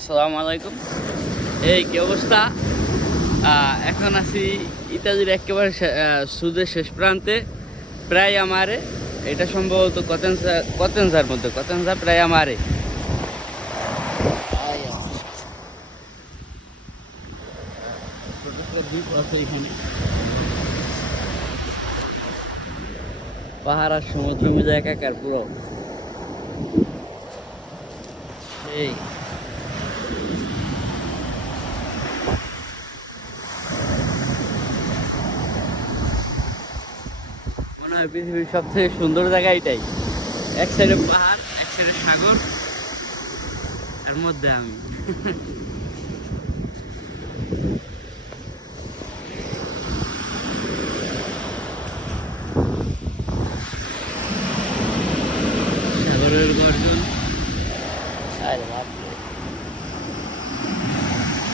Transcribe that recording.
আসসালামু আলাইকুম। এই কি অবস্থা? এখন আছি ইত্যাদির একেবারে সুদের শেষ প্রান্তে। প্রায় আমারে এটা সম্ভবত কতেনজার মধ্যে কতেনজা প্রায় আমারে ছোট ছোট দ্বীপ আছে এখানে। পাহাড় আর সমুদ্র মিলে একাকার পুরো। এই মনে হয় পৃথিবীর সবথেকে সুন্দর জায়গা এটাই। এক সাইডে পাহাড়, এক সাইডে সাগর, এর মধ্যে আমি